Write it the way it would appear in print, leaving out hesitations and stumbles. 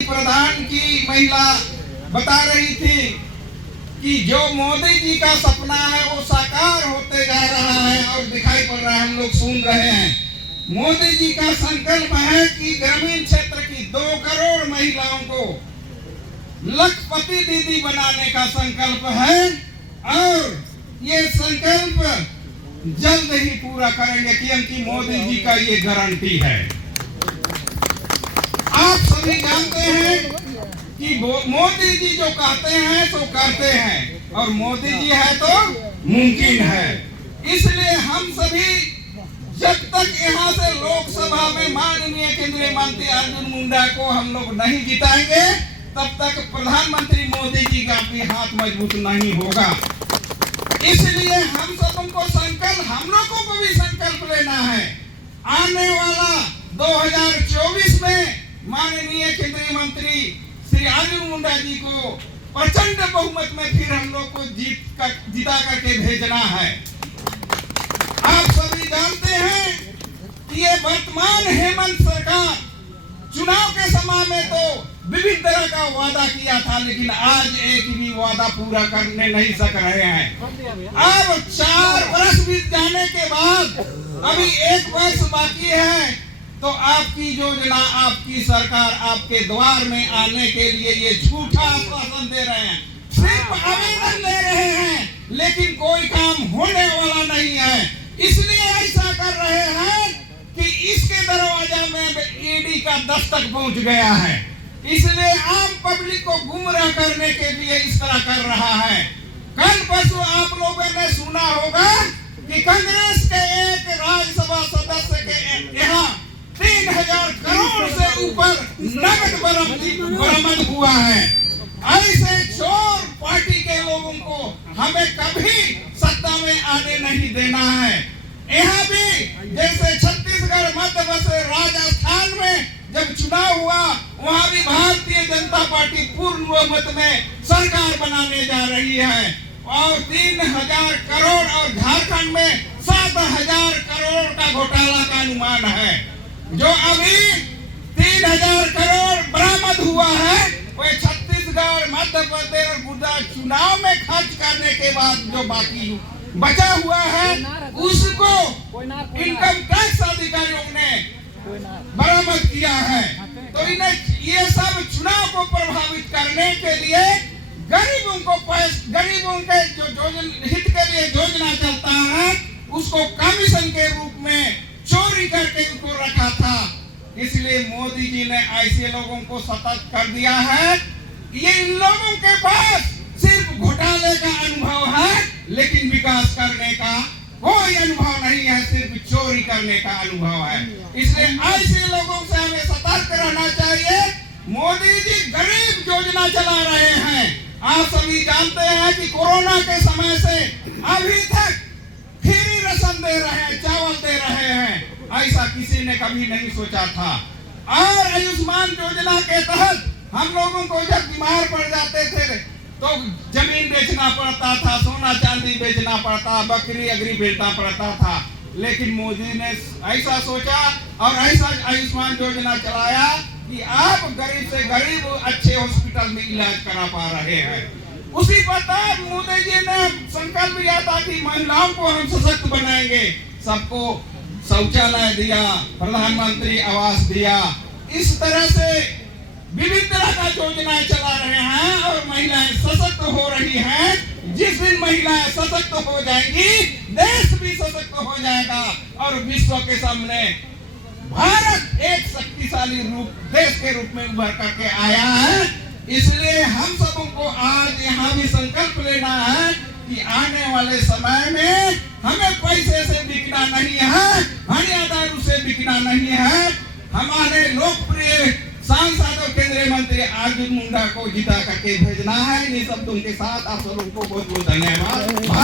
प्रधान की महिला बता रही थी कि जो मोदी जी का सपना है वो साकार होते जा रहा है और दिखाई पड़ रहा है, हम लोग सुन रहे हैं। मोदी जी का संकल्प है कि ग्रामीण क्षेत्र की 2 करोड़ महिलाओं को लखपति दीदी बनाने का संकल्प है और ये संकल्प जल्द ही पूरा करेंगे क्योंकि मोदी जी का ये गारंटी है। आप सभी जानते हैं कि मोदी जी जो कहते हैं तो करते हैं और मोदी जी है तो मुमकिन है। इसलिए हम सभी जब तक यहाँ से लोकसभा में माननीय केंद्रीय मंत्री अर्जुन मुंडा को हम लोग नहीं जिताएंगे तब तक प्रधानमंत्री मोदी जी का भी हाथ मजबूत नहीं होगा। इसलिए हम सबको संकल्प, हम लोगों को भी संकल्प लेना है। आने वाला 2024 में माननीय केंद्रीय मंत्री श्री अर्जुन मुंडा जी को प्रचंड बहुमत में फिर हम लोग को जिता करके भेजना है। आप सभी जानते हैं कि ये वर्तमान हेमंत सरकार चुनाव के समय में तो विभिन्न तरह का वादा किया था, लेकिन आज एक भी वादा पूरा करने नहीं सक रहे हैं। अब 4 वर्ष बीत जाने के बाद अभी 1 वर्ष बाकी है तो आपकी योजना, आपकी सरकार आपके द्वार में आने के लिए ये झूठा आश्वासन दे रहे हैं, सिर्फ आवेदन ले रहे हैं लेकिन कोई काम होने वाला नहीं है। इसलिए ऐसा कर रहे हैं कि इसके दरवाजा में ईडी का दस्तक पहुंच गया है। इसलिए आम पब्लिक को गुमराह करने के लिए इस तरह कर रहा है। कल परसों आप लोगों ने सुना होगा कि कांग्रेस के एक राज्यसभा सदस्य के यहाँ 3000 करोड़ से ऊपर नकद बरामद हुआ है। ऐसे चोर पार्टी के लोगों को हमें कभी सत्ता में आने नहीं देना है। यहाँ भी जैसे छत्तीसगढ़, मध्य प्रदेश, राजस्थान में जब चुनाव हुआ वहाँ भी भारतीय जनता पार्टी पूर्ण बहुमत में सरकार बनाने जा रही है और 3000 करोड़ और झारखंड में 7000 करोड़ का घोटाला का अनुमान है। जो अभी 3000 करोड़ बरामद हुआ है वह छत्तीसगढ़, मध्य प्रदेश और गुजरात चुनाव में खर्च करने के बाद जो बाकी बचा हुआ है उसको इनकम टैक्स अधिकारियों ने बरामद किया है। तो इन्हें ये सब चुनाव को प्रभावित करने के लिए गरीबों के जो हित के लिए योजना चलता है उसको कमीशन के रूप में चोरी करके उनको रखा था। इसलिए मोदी जी ने ऐसे लोगों को सतर्क कर दिया है। ये इन लोगों के पास सिर्फ घोटाले का अनुभव है लेकिन विकास करने का कोई अनुभव नहीं है, सिर्फ चोरी करने का अनुभव है। इसलिए ऐसे लोगों से हमें सतर्क रहना चाहिए। मोदी जी गरीब योजना चला रहे हैं। आप सभी जानते हैं कि कोरोना के समय से अभी तक फ्री राशन दे रहे हैं, चावल दे रहे हैं, ऐसा किसी ने कभी नहीं सोचा था। और आयुष्मान योजना के तहत हम लोगों को जब बीमार पड़ जाते थे तो जमीन बेचना पड़ता था, सोना चांदी बेचना पड़ता, बकरी अगरी बेचना पड़ता था, लेकिन मोदी ने ऐसा सोचा और ऐसा आयुष्मान योजना चलाया कि आप गरीब से गरीब अच्छे हॉस्पिटल में इलाज करा पा रहे हैं। उसी पर मोदी जी ने संकल्प लिया था कि महिलाओं को हम सशक्त बनाएंगे, सबको शौचालय दिया, प्रधानमंत्री आवास दिया। इस तरह से विभिन्न तरह का योजनाएं चला रहे हैं और महिलाएं सशक्त हो रही हैं। जिस दिन महिलाएं सशक्त हो जाएंगी देश भी सशक्त हो जाएगा और विश्व के सामने भारत एक शक्तिशाली देश के रूप में उभर करके आया है। इसलिए हम सबों को आज यहाँ भी संकल्प लेना है कि आने वाले समय में हमें पैसे से बिकना नहीं है, हरिया दारू से बिकना नहीं है। हमारे लोकप्रिय सांसद और केंद्रीय मंत्री अर्जुन मुंडा को जिता करके भेजना है। इन शब्दों के साथ आप सबों को बहुत बहुत धन्यवाद।